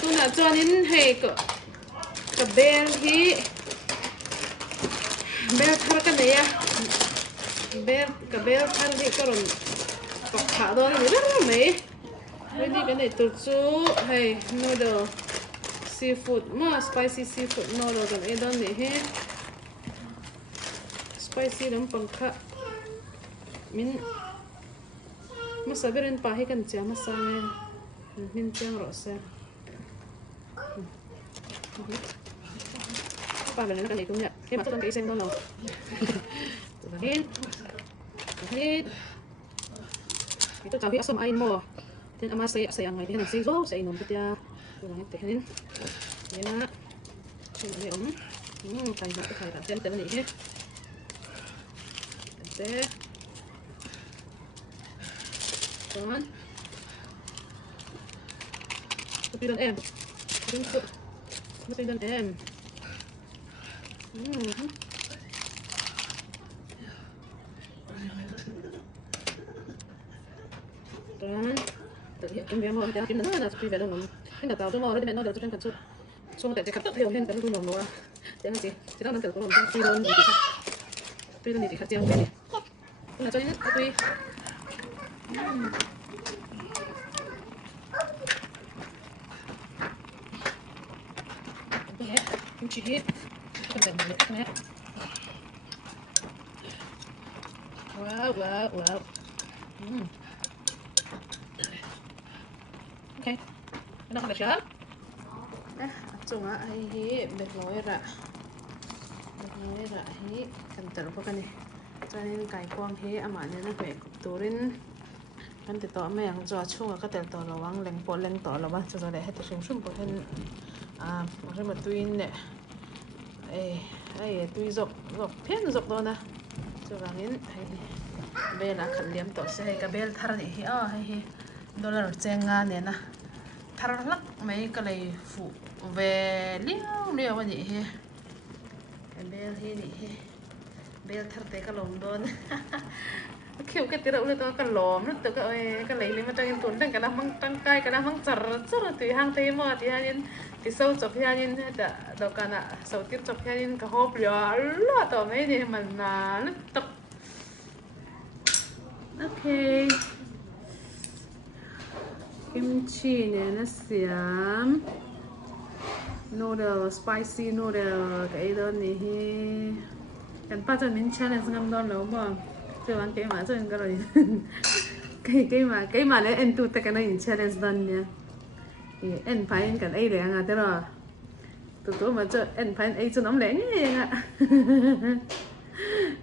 tu na chuan in hei ka bel hi bel thar ka nei a bel thar hi ka ron pakha do ni la mai ready ka nei tur chu hei noodle seafood ma spicy seafood noodle kan e don ni he spicy lam pangkha min masaberin pa hi kan cha masame min chang ro sa pa ben kan ni kum ya ke ma tu kan ke sen don lo hit itu cabai asam ain mo then ama saya ang ngai sai zo sai nom tia kurang te hin ya chung ni kai ma kai ta ten ni he te con tapi dan em untuk tapi dan em dan terlihat kembali mau kita kena nak seperti dah nom kita tahu tu mau ada mana dah tu kan tu semua tak cakap tak tahu kan tu nom loa jangan sih kita nanti kalau orang tu don di kita tu don di kita yang ini nak jadi tu kimchi hit kan dan ni kan wow okay nak dah siap chung a hi bekloi ra hi kan tar po kan ni chanin kai kwang hi ama ne na pe turin kan ti to me ang cho chung ka tel to lawang leng to lawa cho le he ti sum po hen ma ma tuin ne tui dọc phiên dọc đó nè cho vàng in hay bê là khẩn liếm tổ sẽ hay cái bê thar này hi hay dollar cheng nga nè na thar lắc mấy cái này phụ về liêu cái gì hi cái bê hi này bê thar té cái lồng đôn kiểu cái tira ulit cái lom nó tự cái lấy lên mà trong tuần đang cái nào mang tăng cay cái nào mang char tùy hang thấy mà thì hay thì sau chụp hianin đã đâu cả na sau tiếp chụp hianin cả hộp lửa lửa tao mấy thì mình là nó tập ok kimchi nè nó xiêm noodle spicy noodle cái đó này cái ba chân mình challenge ngâm đó lâu mà chơi bán cái mà chơi cái rồi cái mà lấy anh tu ta cái này challenge đó nha anh phải anh cần ấy lẹng à thế rồi tụi mà chơi anh phải ấy cho nóng lẹng ấy ạ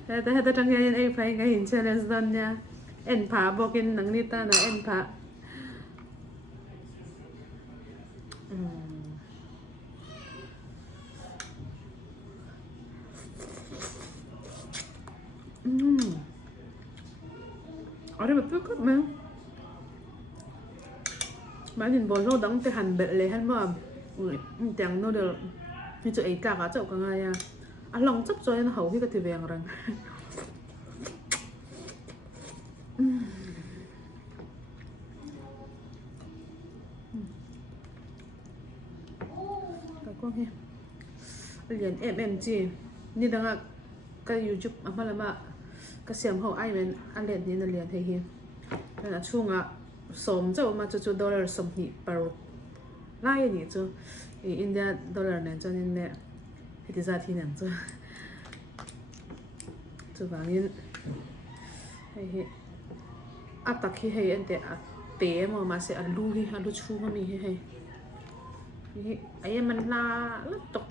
thế trong nhà anh phải cái hình challenge đó nha anh phá bao cái nắng đi ta là anh phá ở đây mà phức cấp mà bạn nhìn bồn lâu đóng cái hành bệ lấy hắn mà chẳng nó được như chỗ ấy cả cả chỗ cả ngay lòng chấp cho nên hầu hết cái thịt vàng rằng cái con kia liền em chi như đang cái YouTube mà làm cái xem hậu ai mình ăn liền như là liền thấy hiền là chung sớm cho mà cho dollar sớm nhỉ bảo ngay nhỉ cho India dollar này cho nên nè thì ra thì nè cho vàng in hay tắc khi hay anh té mà sẽ alu chu mà mình hay ấy mình là lắm tục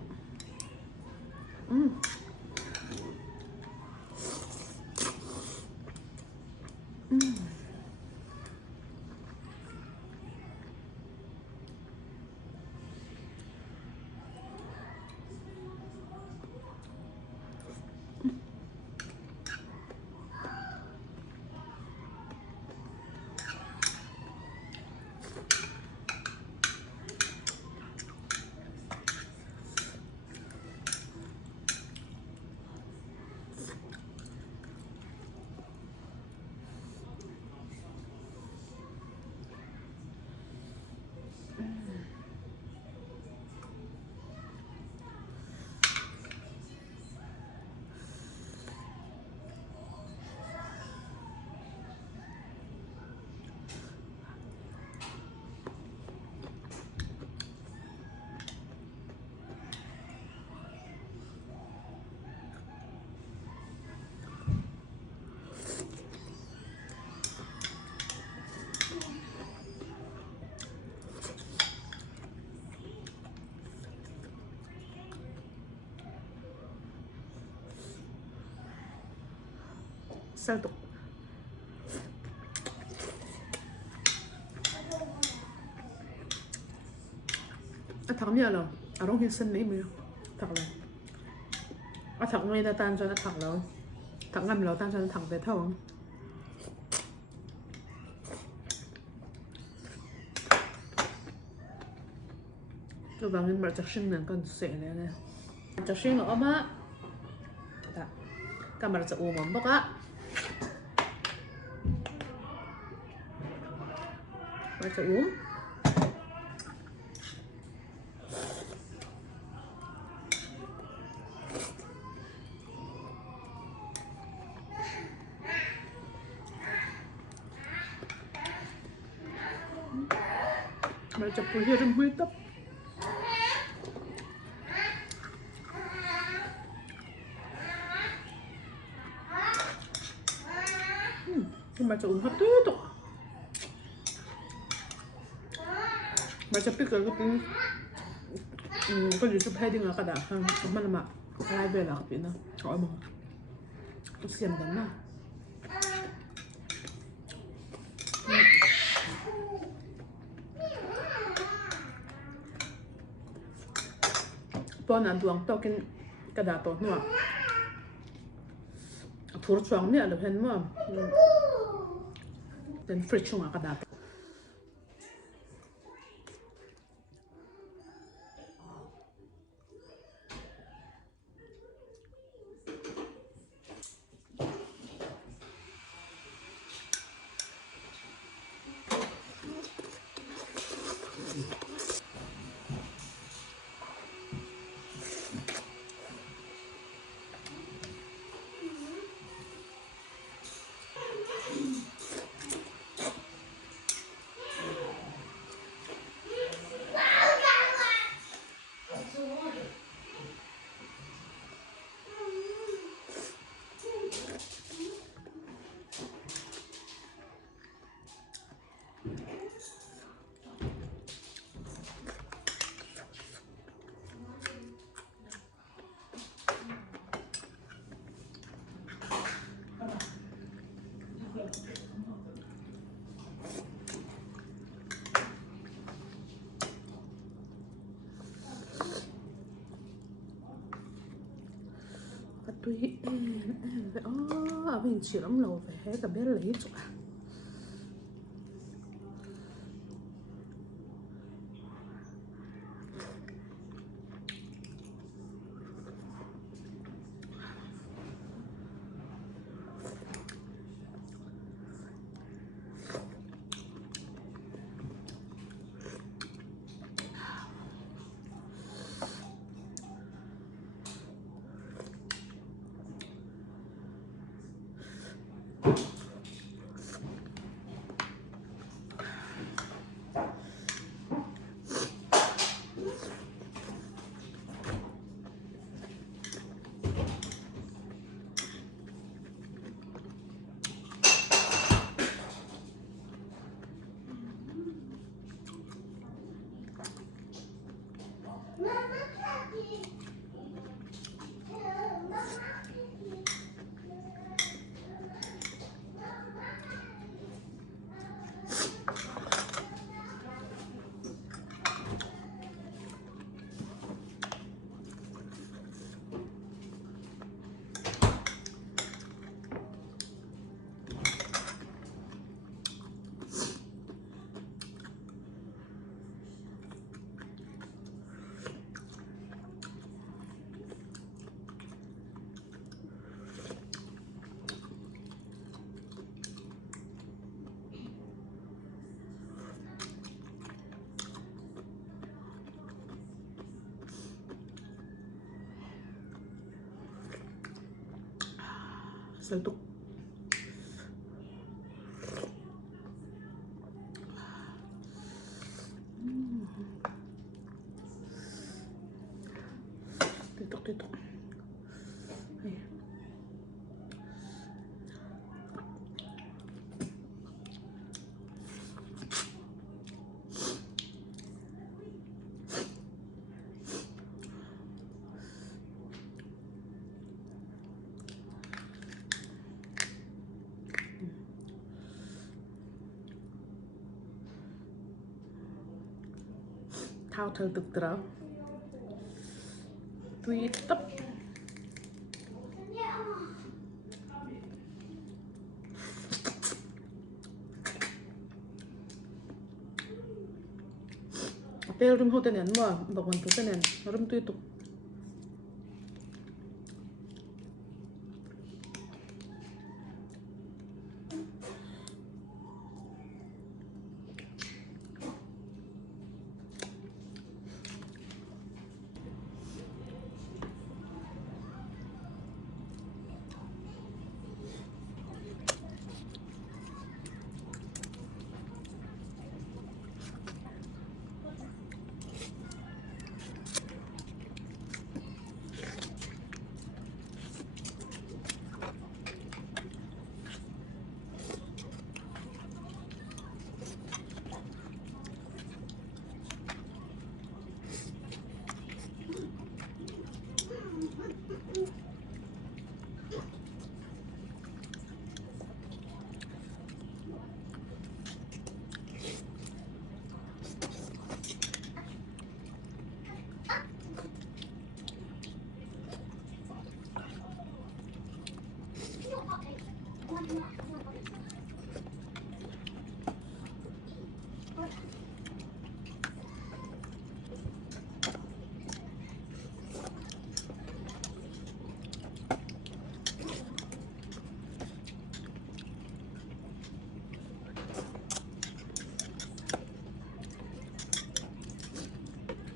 Salto. Thằng mía là rong hin sen này mía thằng này thằng ngay là tan cho nó thằng lâu thằng ngâm lâu tan cho nó thằng về thâu cái vàng in mà chắc sinh nên con sẻ này này chắc sinh ở mà ta cái mà chắc uống bốc á mà chắc uống mà chắc bùi hiền bùi tấp mà chắc uống hấp tuyết mà chắc biết cái có gì chụp hay đi ngã cái đã mà là mà ai về là cái nó hỏi mà tôi xem đến nào bọn anh tuang tao cái đã tốt nữa thua chuang nè là hen mà then free chung cái đã tôi vậy mình chỉ lắm lầu về hết cả biết lấy chỗ salto titok thao thơ thực trao tuy tấp Pel rum hoten en mo bak wan tu tenen rum tu tu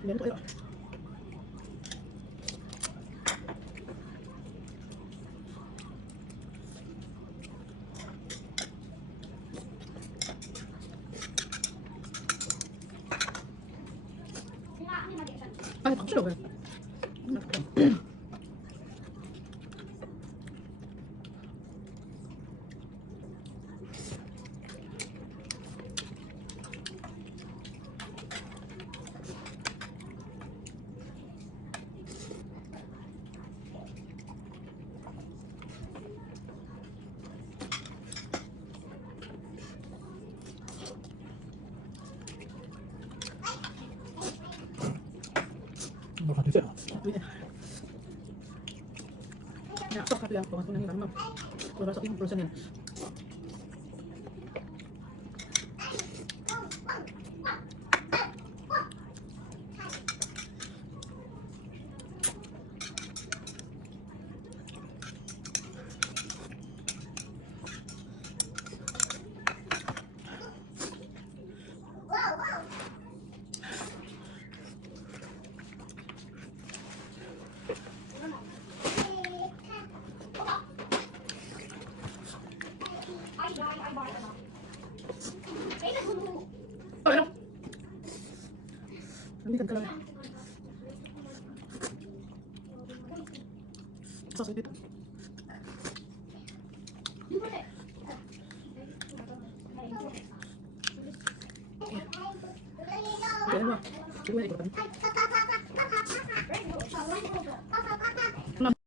Đến tuổi rồi. Ai không được rồi. Một phần thứ sẽ Ya, stop satu yang bawang kuning yang mau. Kalau rasa ini prosesnya. Oh, no. Ini kan kalau sos itu. Jangan lupa, coba ikutan.